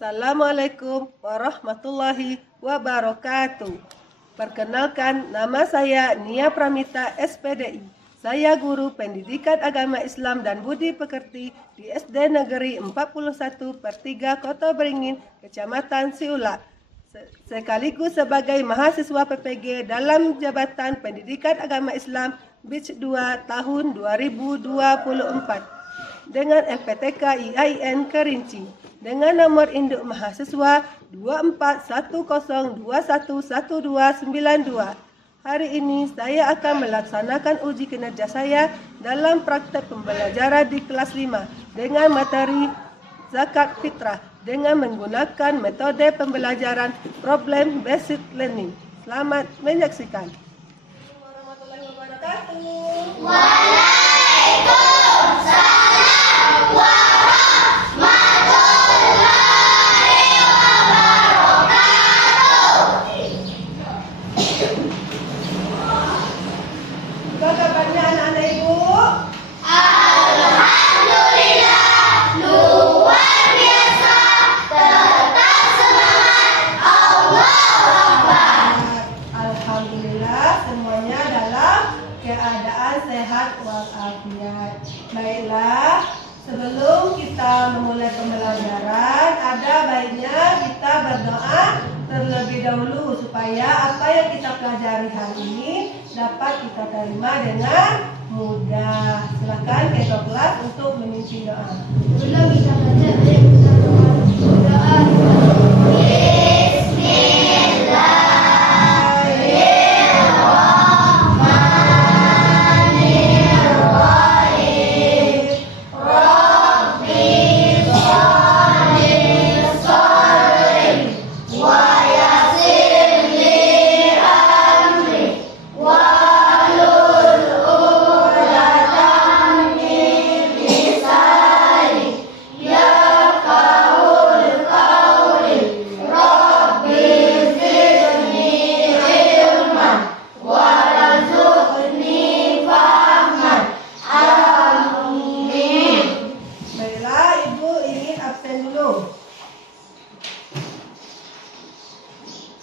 Assalamualaikum warahmatullahi wabarakatuh. Perkenalkan, nama saya Nia Pramita SPDI. Saya guru Pendidikan Agama Islam dan Budi Pekerti di SD Negeri 41/3 Kota Beringin, Kecamatan Siula. Sekaligus sebagai mahasiswa PPG dalam Jabatan Pendidikan Agama Islam Batch 2 tahun 2024 dengan FPTK IAIN Kerinci dengan nomor induk mahasiswa 2410211292. Hari ini saya akan melaksanakan uji kinerja saya dalam praktek pembelajaran di kelas 5 dengan materi zakat fitrah dengan menggunakan metode pembelajaran problem based learning. Selamat menyaksikan. Warahmatullahi wabarakatuh. Waalaikumsalam warahmatullahi wabarakatuh. Apa kabarnya anak-anak Ibu? Alhamdulillah, luar biasa, tetap semangat, Allahu Akbar. Alhamdulillah, semuanya dalam keadaan sehat walafiat. Baiklah, sebelum kita memulai pembelajaran, ada baiknya kita berdoa terlebih dahulu supaya apa yang kita pelajari hari ini dapat kita terima dengan mudah. Silakan ketua kelas untuk memimpin doa. Sebelum kita belajar, ayo kita berdoa.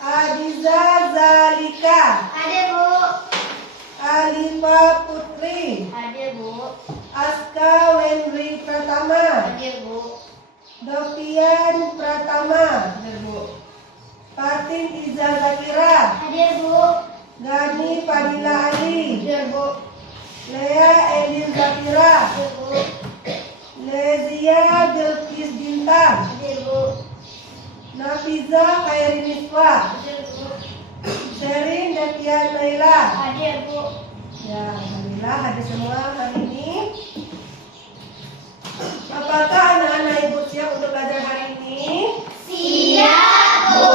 Adiza Zalika. Hadir, Bu. Alifa Putri. Hadir, Bu. Aska Wenry Pratama. Hadir, Bu. Dovian Pratama. Hadir, Bu. Fatin Iza Zakira. Hadir, Bu. Gani Fadila Ali. Hadir, Bu. Lea Elin Zakira. Hadir, Bu. Lezia Bilkis Bintang. Hadir, Bu. Nafiza Khairi Niswa. Hadir, Bu. Sherin Devia Naila. Hadir, Bu. Ya, alhamdulillah hadir semua hari ini. Apakah anak-anak Ibu siap untuk belajar hari ini? Siap, Bu.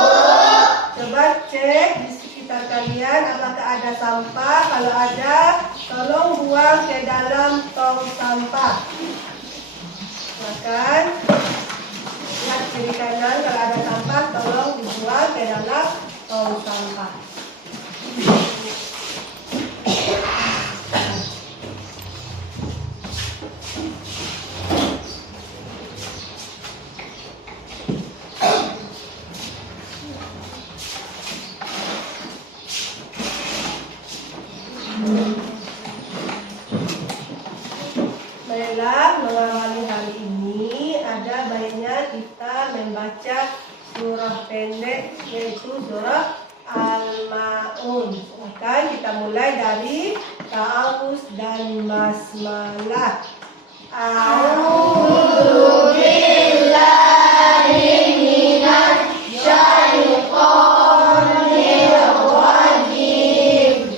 Coba cek di sekitar kalian apakah ada sampah. Kalau ada, tolong buang ke dalam tong sampah. Silakan lihat kiri kanan, kalau ada sampah tolong dibuang ke dalam tong sampah. Baiklah, mengawali hari ini ada baiknya kita membaca surah pendek yaitu surah Al-Ma'un. Silakan kita mulai dari ta'awuz dan basmalah. A'udzu billahi minasy syaithanir rajim.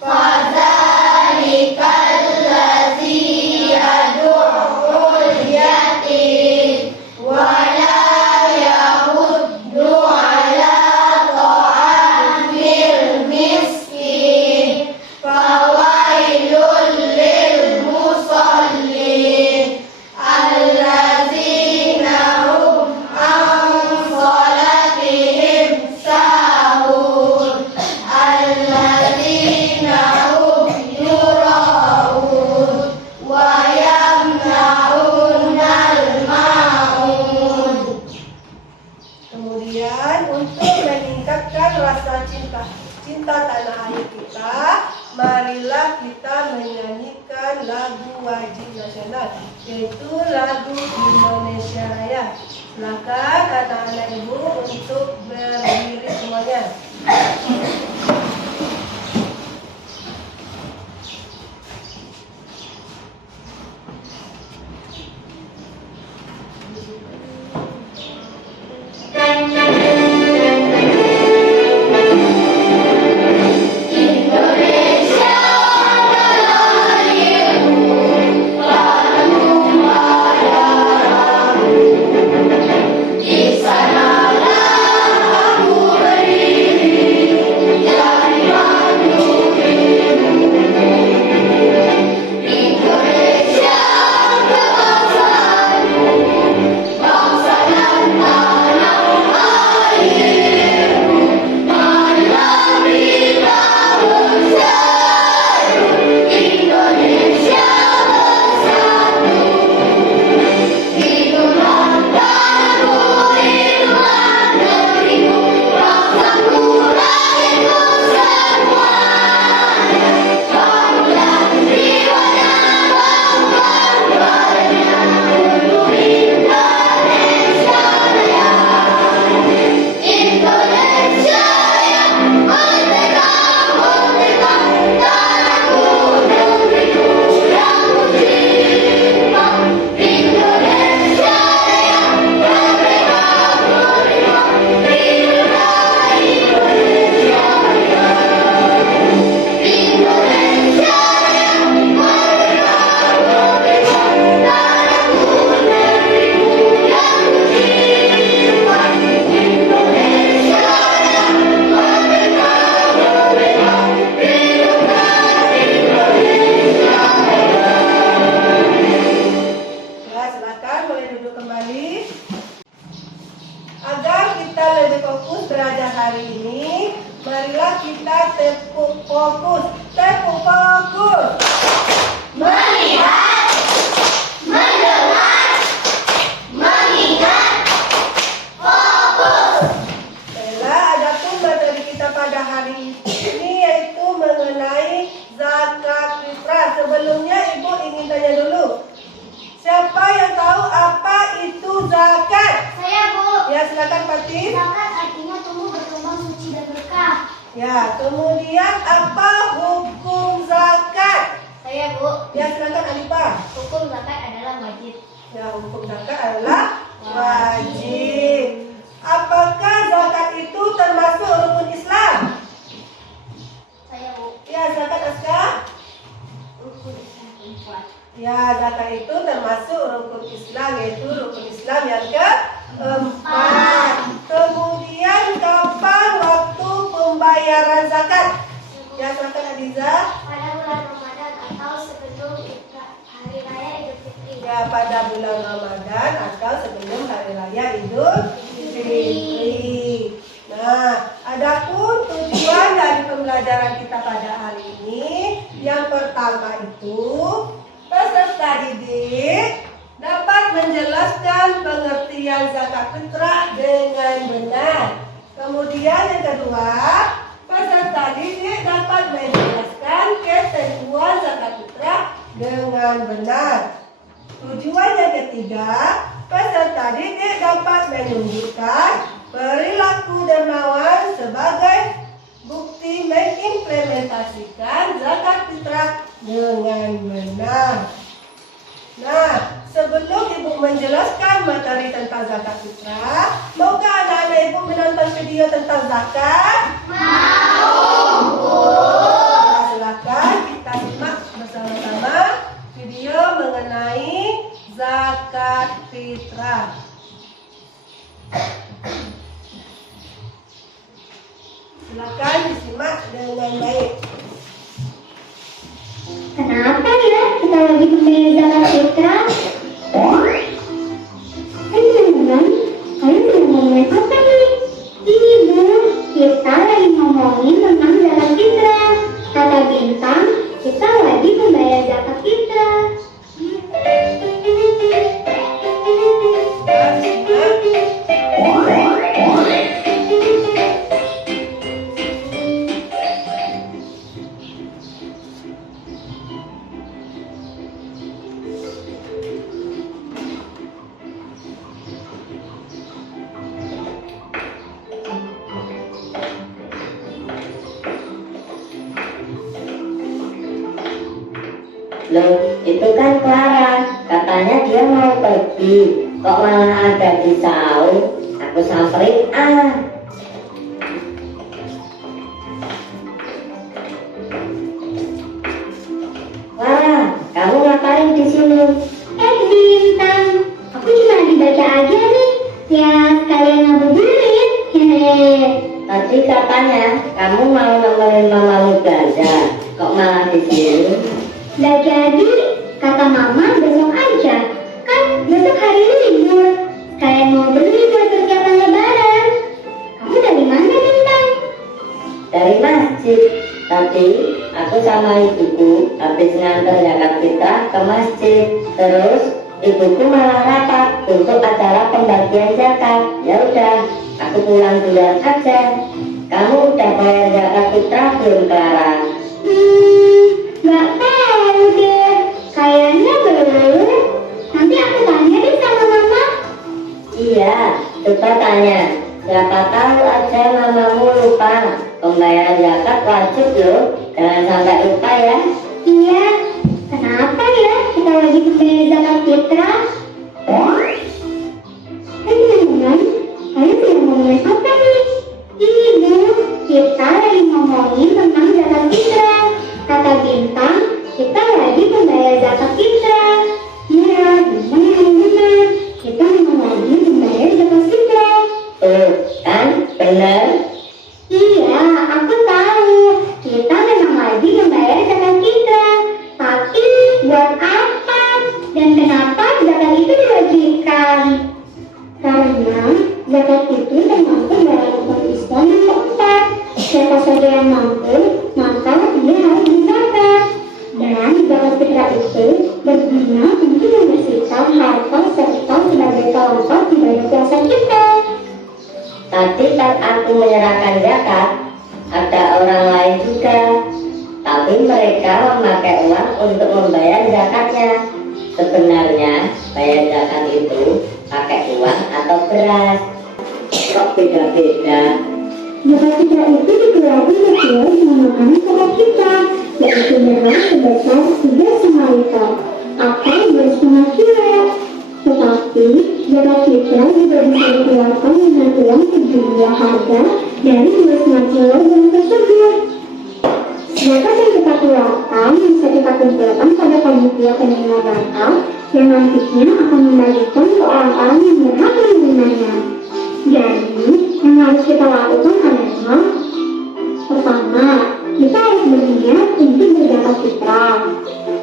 Fadzalika allazi yad'ul lagu Indonesia Raya. Silakan anak-anak ibu untuk berdiri semuanya. Ya, kemudian apa hukum zakat? Saya, Bu. Ya, silakan Alifah. Hukum zakat adalah wajib. Ya, hukum zakat adalah wajib. Apakah zakat itu termasuk rukun Islam? Saya, Bu. Ya, silakan Aska. Rukun Islam keempat. Ya, zakat itu termasuk rukun Islam, yaitu rukun Islam yang keempat. Kemudian kapan waktu pembayaran zakat? Ya, silakan Adiza. Pada bulan Ramadan atau sebelum hari raya Idul Fitri. Ya, pada bulan Ramadan atau sebelum hari raya Idul Fitri. Nah, adapun tujuan dari pembelajaran kita pada hari ini, yang pertama itu peserta didik dapat menjelaskan pengertian zakat fitrah dengan benar. Kemudian yang kedua, peserta didik dapat menjelaskan ketentuan zakat fitrah dengan benar. Tujuan yang ketiga, peserta didik dapat menunjukkan perilaku dermawan sebagai bukti mengimplementasikan zakat fitrah dengan benar. Nah, sebelum Ibu menjelaskan materi tentang zakat fitrah, maukah anak-anak Ibu menonton video tentang zakat? Nah, silakan kita simak bersama-sama video mengenai zakat fitrah. Silakan disimak dengan baik. Kenapa ya kita wajib membayar zakat fitrah? Teman-teman, kalian mau ngomongin apa nih? Ini Bu, kita lagi ngomongin tentang zakat fitrah. Kata Bintang, kita wajib membayar zakat fitrah. Loh, itu kan Clara. Katanya dia mau pergi. Kok malah ada di saung? Aku samperin ah. Clara, kamu ngapain di sini? Bintang, aku cuma dibaca aja nih. Ya, kalian ngabuburit. Hehehe. Tadi katanya kamu mau nemenin mamamu belanja. Kok malah di sini? Nggak jadi, kata mama besok aja. Kan besok hari libur. Kalian mau beli buat persiapan lebaran. Kamu dari mana, Bintang? Dari masjid. Tadi aku sama ibuku habis nganter zakat fitrah ke masjid. Terus ibuku malah rapat untuk acara pembagian zakat. Ya udah, aku pulang duluan aja. Kamu udah bayar zakat fitrah belum, Clara? Nggak tahu deh. Kayaknya belum. Nanti aku tanya deh sama mama. Iya, coba tanya. Siapa tahu aja mamamu lupa. Pembayaran zakat wajib loh. Jangan sampai lupa ya. Iya, kenapa ya kita wajib membayar zakat fitrah? Teman-teman, kalian sedang ngomongin apa nih? Ibu, kita lagi ngomongin tentang zakat fitrah. Kata Bintang, kita wajib membayar zakat fitrah. Iya, Bintang yang benar. Kita memang wajib membayar zakat fitrah. Tuh, kan? Bener? Iya, aku tahu. Kita memang wajib membayar zakat fitrah. Tapi buat apa? Dan kenapa zakat itu diwajibkan? Karena zakat itu termasuk dalam rukun Islam yang keempat. Siapa saja yang mampu, maka dia harus berzakat. Dan zakat fitrah itu berguna untuk membersihkan harta serta sebagai pelengkap ibadah puasa kita. Tadi pas aku menyerahkan zakat, ada orang lain juga. Tapi mereka memakai uang untuk membayar zakatnya. Sebenarnya bayar zakat itu pakai uang atau beras. Kok beda-beda? Zakat fitrah itu dikeluarkan sesuai dengan makanan pokok kita, yaitu beras sebesar 3,5 liter atau 2,5 kilo. Tetapi zakat fitrah juga bisa dikeluarkan dengan uang sejumlah harga dari 2,5 kilo beras tersebut. Zakat yang kita keluarkan bisa kita kumpulkan pada panitia penerima zakat yang nantinya akan membagikan ke orang-orang yang berhak menerimanya. Jadi, yang harus kita lakukan adalah pertama, kita harus berniat untuk berzakat fitrah.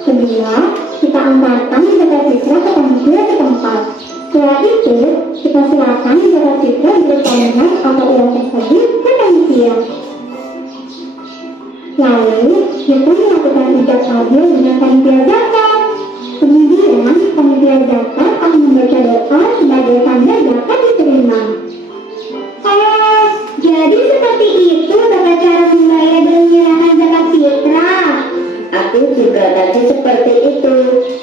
Kedua, kita antarkan zakat fitrah ke panitia setempat. Setelah itu, kita serahkan zakat fitrah berupa beras atau uang tersebut ke panitia. Lalu, kita melakukan ijab kabul dengan panitia zakat. Kemudian, panitia zakat akan membaca doa sebagai tanda zakat diterima. Jadi seperti itu tata cara membayar dan menyerahkan zakat fitrah. Aku juga tadi seperti itu.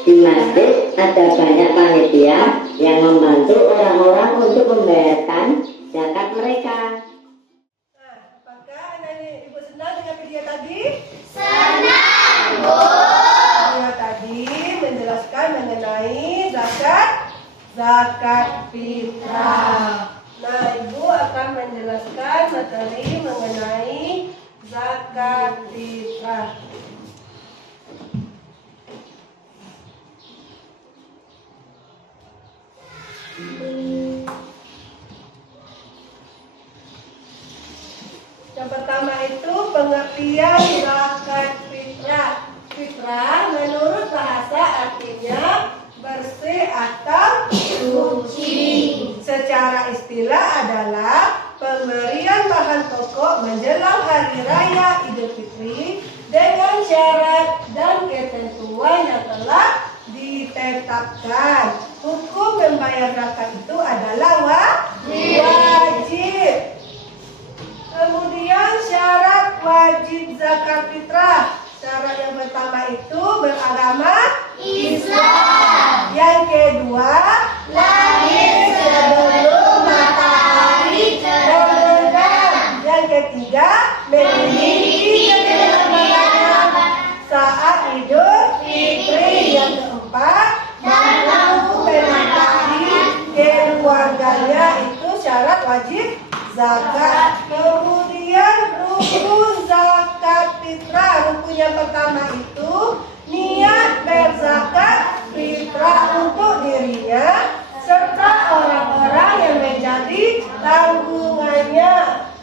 Di masjid ada banyak panitia yang membantu orang-orang untuk membayarkan zakat mereka. Nah, apakah anak ibu senang dengan video tadi? Senang, Bu. Video tadi menjelaskan mengenai zakat fitrah. Nah, ibu akan menjelaskan materi mengenai zakat fitrah. Yang pertama itu pengertian zakat fitrah. Fitrah menurut bahasa artinya bersih atau suci. Secara istilah adalah pemberian bahan pokok menjelang hari raya Idul Fitri dengan syarat dan ketentuan yang telah ditetapkan. Hukum membayar zakat itu adalah wajib. Kemudian syarat wajib zakat fitrah. Syarat yang pertama itu beragama Islam. Yang kedua, lahir sebelum matahari terbenam. Yang ketiga, memiliki keterampilan saat Idul Fitri. syarat wajib zakat. Kemudian rukun zakat fitrah. Rukun yang pertama itu niat berzakat fitrah untuk dirinya serta orang-orang yang menjadi tanggungannya.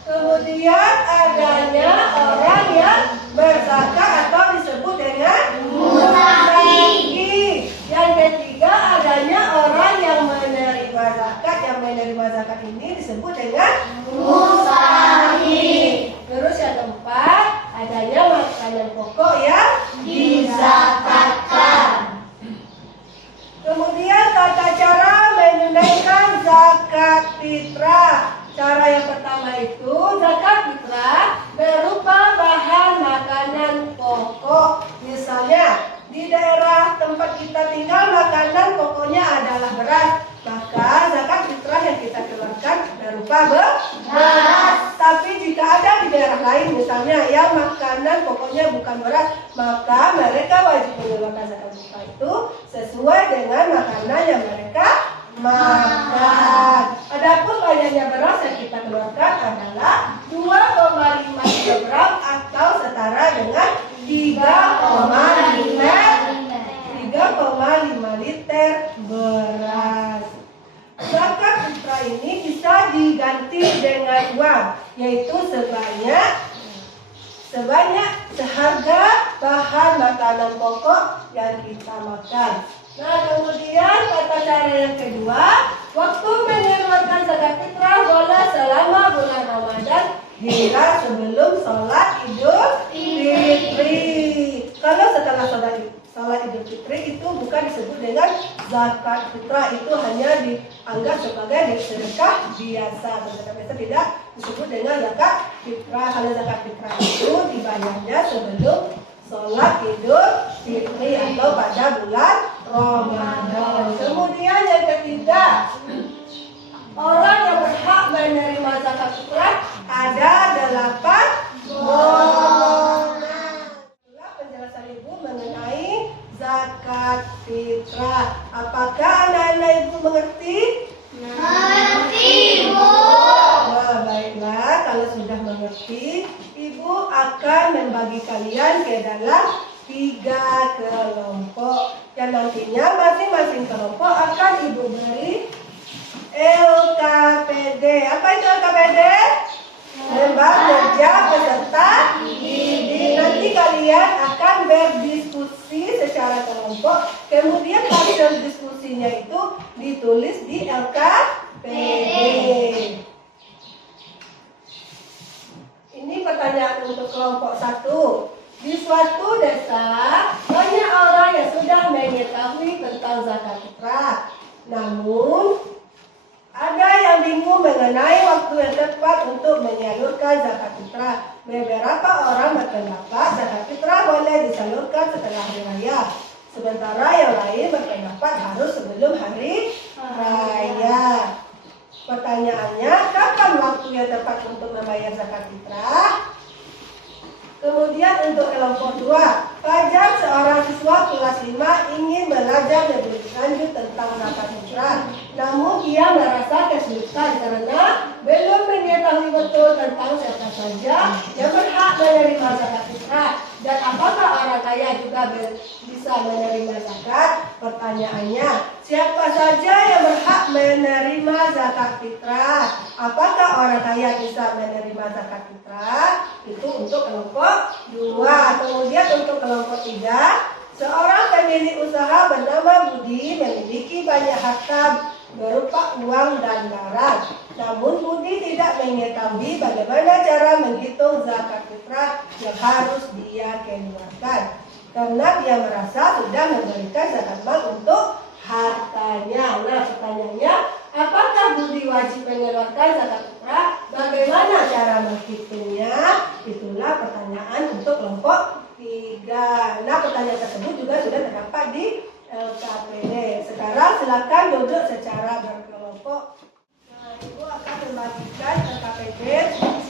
Kemudian adanya orang yang berzakat atau disebut dengan musafir. Yang ketiga adanya orang yang menerima zakat. Yang menerima zakat ini disebut dengan musafir. Terus yang keempat adanya makanan pokok yang dizakatkan. Kemudian tata cara menunaikan zakat fitrah. Cara yang pertama itu zakat fitrah berupa bahan makanan pokok. Misalnya di daerah tempat kita tinggal makanan pokoknya adalah beras, maka zakat fitrah yang kita keluarkan berupa beras. Tapi jika ada di daerah lain misalnya yang makanan pokoknya bukan beras, maka mereka wajib mengeluarkan zakat fitrah itu sesuai dengan makanan yang mereka makan. Adapun banyaknya beras yang kita keluarkan adalah 2,5 kg atau setara dengan 3,5 liter beras. Zakat fitrah ini bisa diganti dengan uang, yaitu sebanyak seharga bahan makanan pokok yang kita makan. Nah, kemudian tata cara yang kedua, waktu mengeluarkan zakat fitrah boleh selama bulan Ramadan hingga sebelum sholat Idul Fitri. Kalau setelah sholat Idul Fitri itu bukan disebut dengan zakat fitrah, itu hanya dianggap sebagai sedekah biasa. Sedekah biasa tidak disebut dengan zakat fitrah. Kalau zakat fitrah itu dibayarnya sebelum sholat Idul Fitri atau pada bulan Ramadan. Kemudian yang ketiga, orang yang berhak menerima zakat fitrah ada 8 golongan. Itulah penjelasan Ibu mengenai zakat fitrah. Apakah anak-anak Ibu mengerti? Mengerti, Bu. Nah, baiklah, kalau sudah mengerti, Ibu akan membagi kalian ke dalam 3 kelompok. Dan nantinya masing-masing kelompok akan Ibu beri LKPD. Apa itu LKPD? Lembar kerja peserta didik. Nanti kalian akan berdiskusi secara kelompok. Kemudian hasil diskusinya itu ditulis di LKPD. Ini pertanyaan untuk kelompok 1. Di suatu desa banyak orang yang sudah mengetahui tentang zakat fitrah. Namun ada yang bingung mengenai waktu yang tepat untuk menyalurkan zakat fitrah. Beberapa orang berpendapat zakat fitrah boleh disalurkan setelah hari raya, sementara yang lain berpendapat harus sebelum hari raya. Pertanyaannya, kapan waktu yang tepat untuk membayar zakat fitrah? Kemudian untuk kelompok 2, pelajar seorang siswa kelas 5 ingin belajar lebih lanjut tentang zakat fitrah. Namun ia merasa kesulitan karena belum mengetahui betul tentang siapa saja yang berhak menerima zakat fitrah dan apakah orang kaya juga bisa menerima zakat. Pertanyaannya, siapa saja yang berhak menerima zakat fitrah? Apakah orang kaya bisa menerima zakat fitrah? Itu untuk kelompok 2. Kemudian untuk kelompok 3, seorang pemilik usaha bernama Budi memiliki banyak harta berupa uang dan barang. Namun Budi tidak mengetahui bagaimana cara menghitung zakat fitrah yang harus dia keluarkan, karena dia merasa sudah memberikan zakat mal untuk hartanya. Nah, pertanyaannya, apakah Budi wajib mengeluarkan zakat fitrah? Bagaimana cara menghitungnya? Itulah pertanyaan untuk kelompok 3. Nah, pertanyaan tersebut juga sudah terdapat di LKPD. Sekarang silakan duduk secara berkelompok. Nah, Ibu akan membagikan LKPD.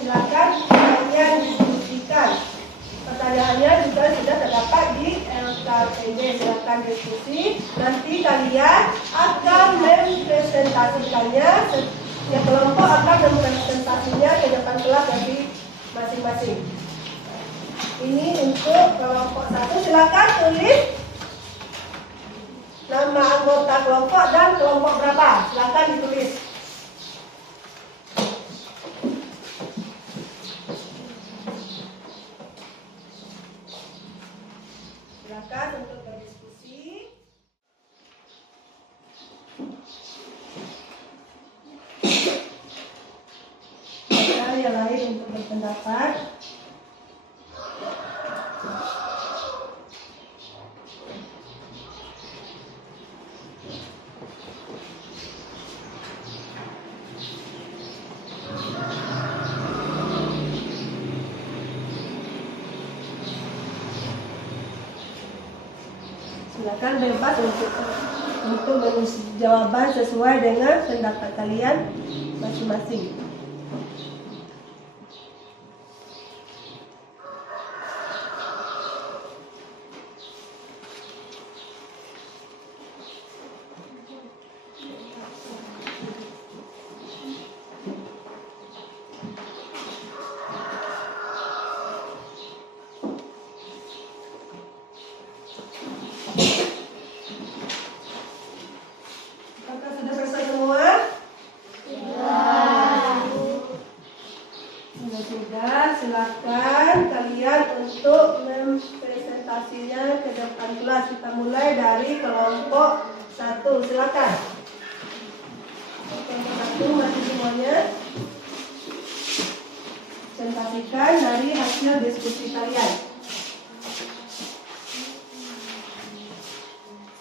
Silakan kalian diskusikan. Pertanyaannya juga sudah terdapat di LKPD. Silakan diskusi. Nanti kalian akan mempresentasikannya Tiap kelompok akan mempresentasinya ke depan kelas dari masing-masing. Ini untuk kelompok 1, silakan tulis nama anggota kelompok dan kelompok berapa. Silakan ditulis. Silakan untuk berdiskusi. Ada yang lain untuk berpendapat. Silakan bebas untuk mengisi jawaban sesuai dengan pendapat kalian masing-masing. Apakah sudah selesai semua? Sudah, silakan kalian untuk mempresentasinya ke depan kelas. Kita mulai dari kelompok 1, silakan. Kelompok 1, mari semuanya presentasikan dari hasil diskusi kalian.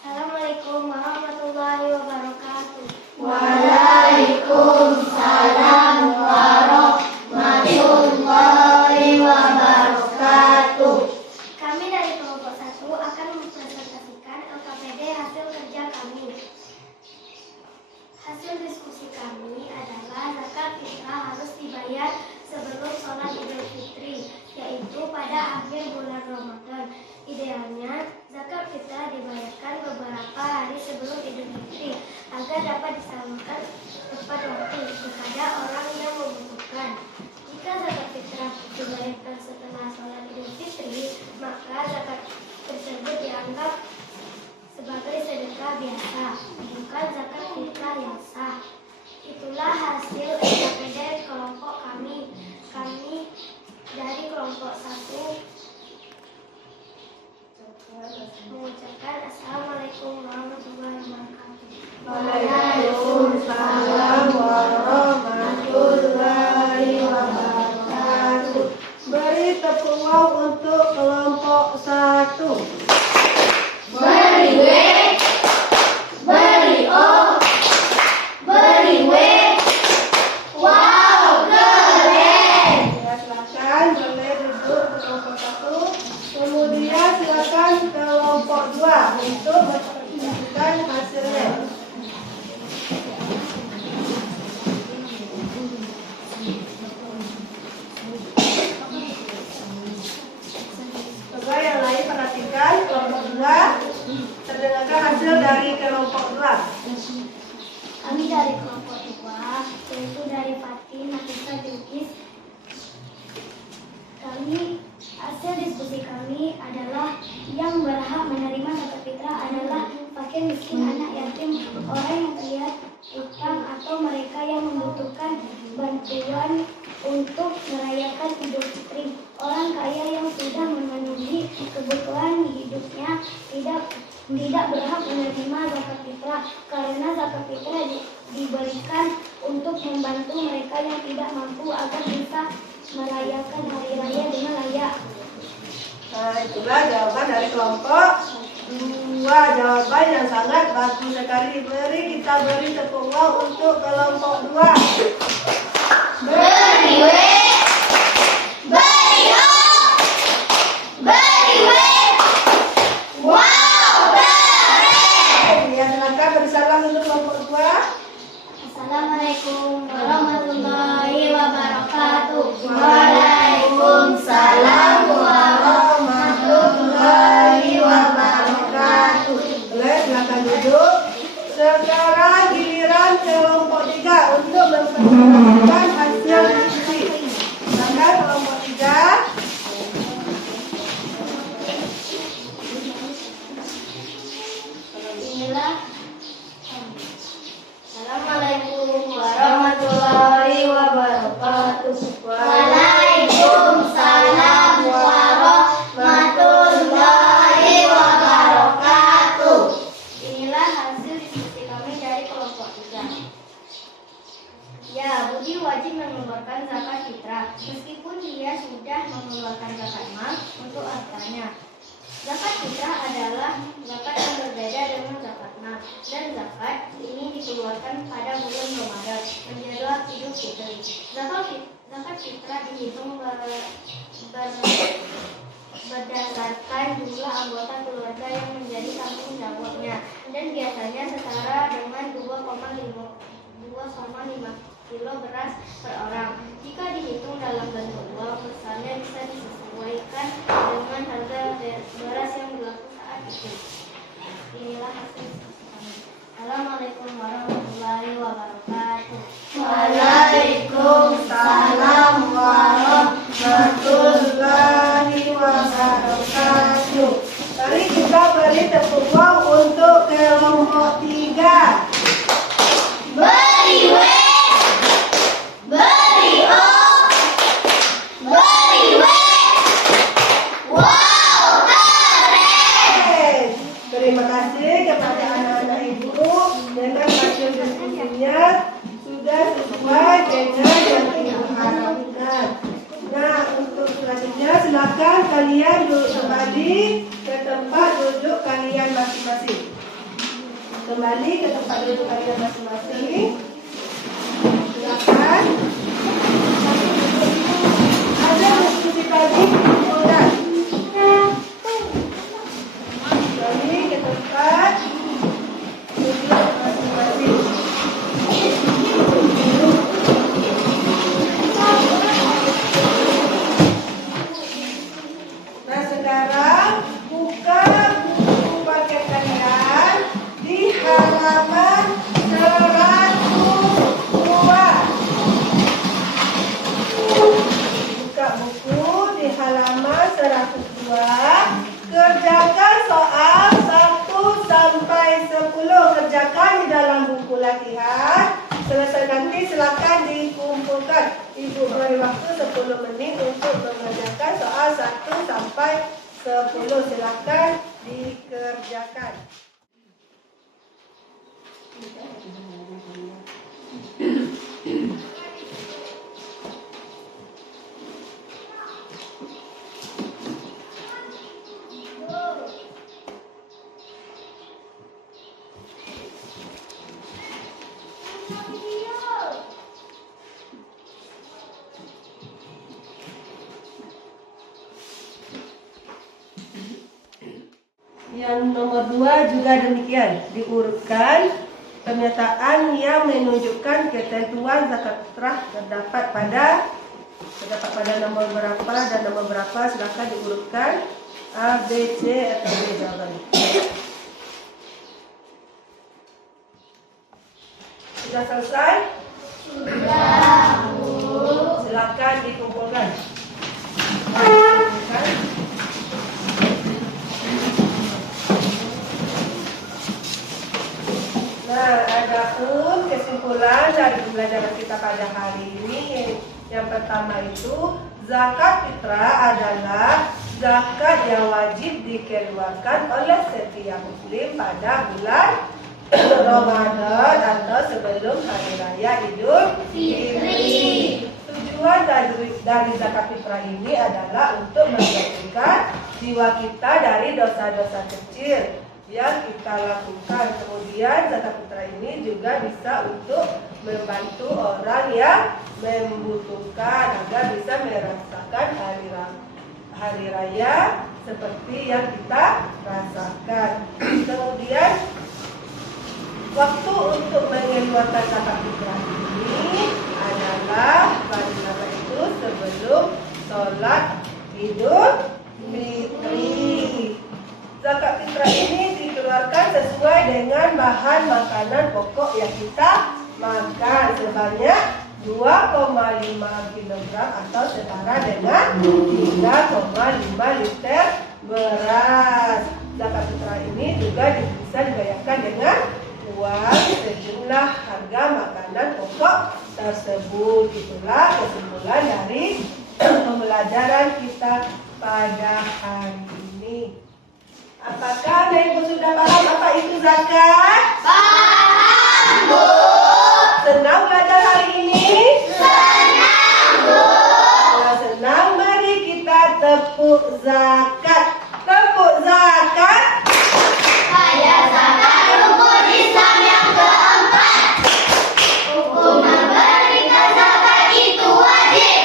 Assalamualaikum warahmatullahi wabarakatuh. Waalaikumsalam warahmatullahi wabarakatuh. Kami dari kelompok 1 akan mempresentasikan LKPD hasil kerja kami. Hasil diskusi kami adalah zakat fitrah harus dibayar sebelum sholat Idul Fitri, yaitu pada akhir bulan Ramadan. Idealnya, zakat fitrah dibayarkan beberapa hari sebelum Idul Fitri agar dapat disalurkan tepat waktu kepada orang yang membutuhkan. Jika zakat fitrah dibayarkan setelah sholat Idul Fitri, maka zakat tersebut dianggap sebagai sedekah biasa, bukan zakat fitrah yang sah. Itulah hasil LKPD kelompok kami. Kami dari kelompok 1 mengucapkan Assalamualaikum warahmatullahi wabarakatuh. Waalaikumsalam warahmatullahi wabarakatuh. Beri tepuk tangan untuk kelompok 1. Beri W, beri O, beri W. Wow, keren. Ya, silakan boleh duduk di kelompok 1. Kemudian silakan kelompok 2 untuk mempresentasikan hasilnya. Coba yang lain perhatikan kelompok 2, terdengarkan hasil dari kelompok 2. Kami dari kelompok 2, yaitu dari Fatin, Nafisa, Bilqis. Hasil diskusi kami adalah yang berhak menerima zakat fitrah adalah fakir miskin, anak yatim, orang yang terlihat utang atau mereka yang membutuhkan bantuan untuk merayakan Idul Fitri. Orang kaya yang sudah memenuhi kebutuhan hidupnya tidak berhak menerima zakat fitrah karena zakat fitrah diberikan untuk membantu mereka yang tidak mampu agar bisa merayakan hari raya dengan layak. Nah, itulah jawaban dari kelompok 2. Jawaban yang sangat bagus sekali. Kita beri tepuk tangan untuk kelompok 2. Beri W, beri O, beri W. Wow, keren. Ya, silakan bersalam untuk kelompok 2. Assalamualaikum warahmatullahi wabarakatuh. Waalaikumsalam warahmatullahi wabarakatuh. Boleh silakan duduk. Sekarang giliran kelompok 3 untuk memperlihatkan hasil diskusi. Silakan kelompok 3. Inilah. Assalamualaikum warahmatullahi wabarakatuh. Waalaikumsalam warahmatullahi wabarakatuh. Inilah hasil diskusi kami dari kelompok 3. Ya, Budi wajib mengeluarkan zakat fitrah meskipun dia sudah mengeluarkan zakat mal untuk hartanya. Zakat fitrah adalah zakat yang berbeda dengan zakat mal, dan zakat ini dikeluarkan pada bulan Ramadan menjelang Idul Fitri. Zakat fitrah dihitung berdasarkan jumlah anggota keluarga yang menjadi tanggung jawabnya, dan biasanya setara dengan 2,5 kilo beras per orang. Jika dihitung dalam bentuk uang, besarnya bisa disesuaikan dengan harga beras yang berlaku saat itu. Inilah hasil diskusi kami. Assalamualaikum warahmatullahi wabarakatuh. Waalaikumsalam warahmatullahi wabarakatuh. Mari kita beri tepuk tangan untuk kelompok 3. Beri W, beri O, beri W. Wow, keren! Terima kasih kepada anak-anak ibu dengan hasil diskusinya sudah sesuai dengan yang ibu harapkan. Nah, untuk selanjutnya silakan kalian duduk kembali ke tempat duduk kalian masing-masing. Kembali ke tempat duduk kalian masing-masing. Silakan. Ada diskusi tadi, sudah. Kembali ke tempat duduk masing-masing. Nah, sekarang buka buku paket kalian di halaman 102. Buka buku di halaman 102. Kerjakan soal 1 sampai 10. Kerjakan di dalam buku latihan. Selesai nanti silakan dikumpulkan. Ibu beri waktu 10 menit untuk mengerjakan soal 1 sampai 10. Silakan dikerjakan. Yang nomor 2 juga demikian, diurutkan pernyataan yang menunjukkan ketentuan zakat fitrah terdapat pada nomor berapa dan nomor berapa. Silakan diurutkan A, B, C atau D jawabannya. Sudah selesai? Sudah. Silakan dikumpulkan. Nah, adapun kesimpulan dari pembelajaran kita pada hari ini, yang pertama itu zakat fitrah adalah zakat yang wajib dikeluarkan oleh setiap muslim pada bulan Ramadan atau sebelum hari raya Idul Fitri. Tujuan dari zakat fitrah ini adalah untuk membersihkan jiwa kita dari dosa-dosa kecil yang kita lakukan. Kemudian zakat fitrah ini juga bisa untuk membantu orang yang membutuhkan agar bisa merasakan hari raya seperti yang kita rasakan. Kemudian waktu untuk mengeluarkan zakat fitrah ini adalah pada itu sebelum sholat Idul Fitri. Zakat fitrah ini dikeluarkan sesuai dengan bahan makanan pokok yang kita makan. sebanyak 2,5 kg atau setara dengan 3,5 liter beras. Zakat fitrah ini juga bisa dibayarkan dengan uang sejumlah harga makanan pokok tersebut. Itulah kesimpulan dari pembelajaran kita pada hari ini. Apakah Ibu sudah paham apa itu zakat? Paham, Bu. Senang belajar hari ini? Senang, Bu. Kalau senang, mari kita tepuk zakat. Tepuk zakat. Bayar zakat rukun Islam yang keempat. Hukum memberikan zakat itu wajib.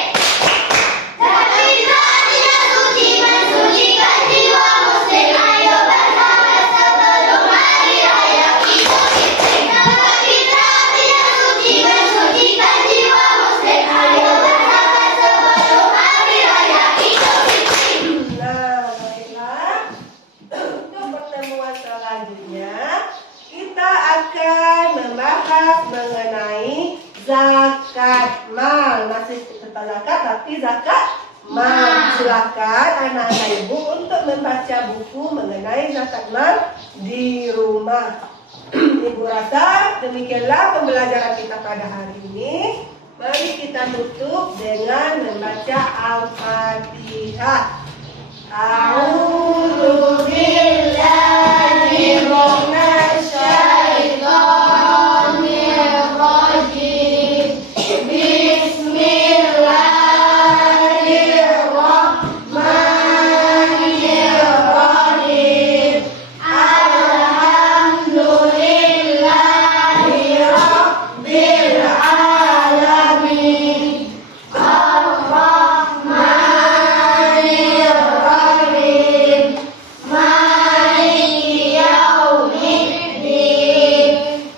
Zakat fitrah tidak suci mensucikan jiwa muslim. Ayo bersama sebelum hari raya Idul Fitri. Zakat fitrah tidak suci mensucikan jiwa muslim. Ayo bersama sebelum hari raya Idul Fitri. Nah, baiklah. Untuk pertemuan selanjutnya, kita akan membahas mengenai zakat mal. Masih tentang zakat, tapi zakat mal. Silakan anak-anak ibu untuk membaca buku mengenai zakat mal di rumah. Ibu rasa demikianlah pembelajaran kita pada hari ini. Mari kita tutup dengan membaca Al-Fatihah. A'udzu billahi minasy syaithanir rajim. Bismillahirrahmanirrahim. Alhamdulillahi rabbil alamin. Ar-Rahmanir-Rahim. Maliki yaumiddin.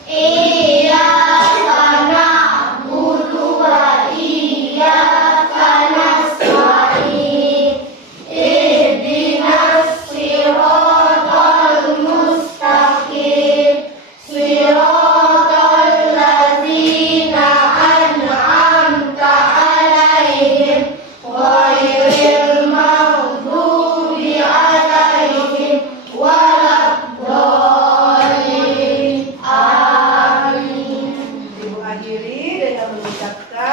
Iyyaka na'budu wa iyyaka nasta'in. Ihdinas siratal mustaqim. Siratal ladzina an'amta 'alaihim ghairil maghdubi 'alaihim waladdallin. Amin. Ibu akhiri dengan mengucapkan